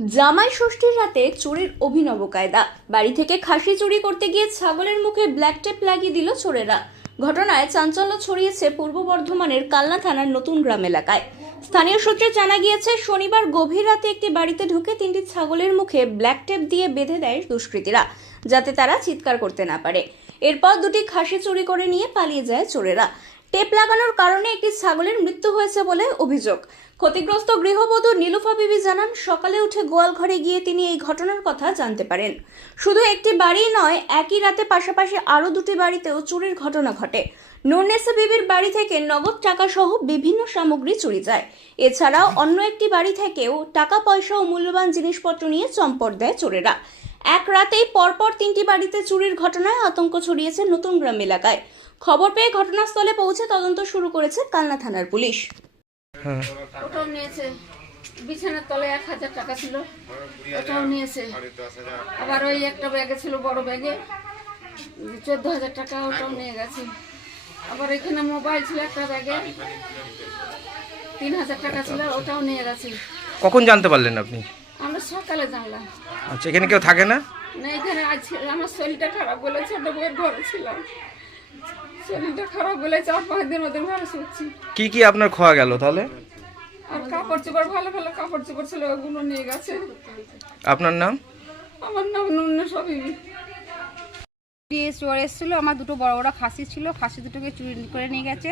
জামাই ষষ্ঠীর রাতে চোরের অভিনব কায়দা। বাড়ি থেকে খাসি চুরি করতে গিয়ে ছাগলের মুখে ব্ল্যাক টেপ লাগিয়ে দিল চোরেরা। ঘটনায় চাঞ্চল্য ছড়িয়েছে পূর্ব বর্ধমানের কালনা থানার নতুন গ্রাম এলাকায়। স্থানীয় সূত্রে জানা গিয়েছে, শনিবার গভীর রাতে একটি বাড়িতে ঢুকে 3টি ছাগলের মুখে ব্ল্যাক টেপ দিয়ে বেঁধে দেয় দুষ্কৃতীরা, যাতে তারা চিৎকার করতে না পারে। এরপর 2টি খাসি চুরি করে নিয়ে পালিয়ে যায় চোরেরা। টেপ লাগানোর কারণে একটি ছাগলের মৃত্যু হয়েছে বলে অভিযোগ। ক্ষতিগ্রস্ত গৃহবধূ নীলুফা বিবি জানান, সকালে উঠে গোয়াল ঘরে গিয়ে তিনি এই ঘটনার কথা জানতে পারেন। শুধু একটি বাড়ি নয়, একই রাতে পাশাপাশি আরও 2টি বাড়িতেও চুরির ঘটনা ঘটে। নুরনেসা বিবির বাড়ি থেকে নগদ টাকা সহ বিভিন্ন সামগ্রী চুরি যায়। এছাড়াও অন্য একটি বাড়ি থেকেও টাকা পয়সা ও মূল্যবান জিনিসপত্র নিয়ে চম্পট দেয় চোরেরা। এক রাতেই পরপর 3টি বাড়িতে চুরির ঘটনায় আতঙ্ক ছড়িয়েছে নতুন গ্রাম এলাকায়। খবর পেয়ে ঘটনাস্থলে পৌঁছে তদন্ত শুরু করেছে কালনা থানার পুলিশ। ওটাও নিয়েছে, বিছানার তলে 1000 টাকা ছিল, ওটাও নিয়েছে। আবার ওই একটা ব্যাগে ছিল, বড় ব্যাগে 14,000 টাকা, ওটাও নিয়ে গেছে। আবার এখানে মোবাইল ছিল একটা ব্যাগে, 3,000 টাকা ছিল, ওটাও নিয়ে গেছে। কখন জানতে পারলেন আপনি? আমরা সকালে জানলাম। আচ্ছা, এখানে কেউ থাকে না? না, এখানে আজ আমার শরীরটা খারাপ বলে ছোট বউয়ের ঘরে ছিলাম। শরীরটা খারাপ বলে 4-5 দিন ওদের ঘরে শুচ্ছি। কি কি আপনার খোয়া গেল তাহলে? আর কাপড় চোপড়, ভালো ভালো কাপড় চোপড় ছিল, ওগুলো নিয়ে গেছে। আপনার নাম? আমার নাম নুরনেসা বিবি। চোর এসেছিল, আমার 2টো বড় বড় খাসি ছিল, খাসি দুটোকে চুরি করে নিয়ে গেছে।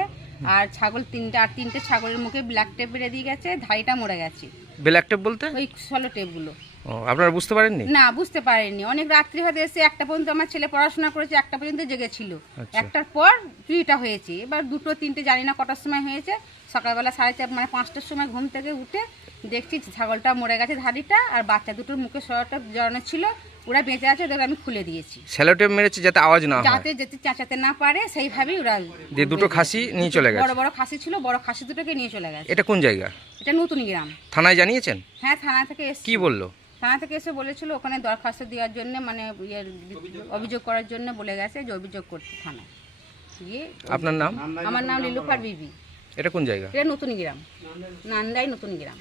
আর ছাগল 3টে ছাগলের মুখে ব্ল্যাক টেপ বেঁধে দিয়ে গেছে, ধাড়িটা মরে গেছে। ব্ল্যাক টেপ বলতে? ওই সলো টেপগুলো। ও, আপনারা বুঝতে পারেননি? না, বুঝতে পারেননি। অনেক রাত্রি হতে এসে 1টা পর্যন্ত আমার ছেলে পড়াশোনা করেছে, 1টা পর্যন্ত জেগেছিল। আচ্ছা। 1টার পর চুরিটা হয়েছে। এবার 2টো 3টে জানি না কটার সময় হয়েছে। সকালবেলা 4:30 মানে 5টার সময় ঘুম থেকে উঠে দেখছি ছাগলটা মরে গেছে ধাড়িটা, আর বাচ্চা দুটোর মুখে সরটা জড়ানো ছিল, ওরা বেঁচে আছে। ওদের আমি খুলে দিয়েছি, স্যালো টেপ মেরেছে যাতে আওয়াজ না হয়, যাতে চেঁচাতে না পারে, সেইভাবেই ওরা যে 2টো খাসি নিয়ে চলে গেছে। বড় বড় খাসি ছিল, বড় খাসি দুটোকে নিয়ে চলে গেছে। এটা কোন জায়গা? এটা নতুন গ্রাম। থানায় জানিয়েছেন? হ্যাঁ, থানা থেকে এসে কি বললো? থানা থেকে এসে বলেছিল ওখানে দরখাস্ত দেওয়ার জন্য, মানে অভিযোগ করার জন্য বলে গেছে যে অভিযোগ করতে থানায় গিয়ে। আপনার নাম? আমার নাম নীলুফা বিবি। এটা কোন জায়গা? এটা নতুন গ্রাম, নান্দাই নতুন গ্রাম।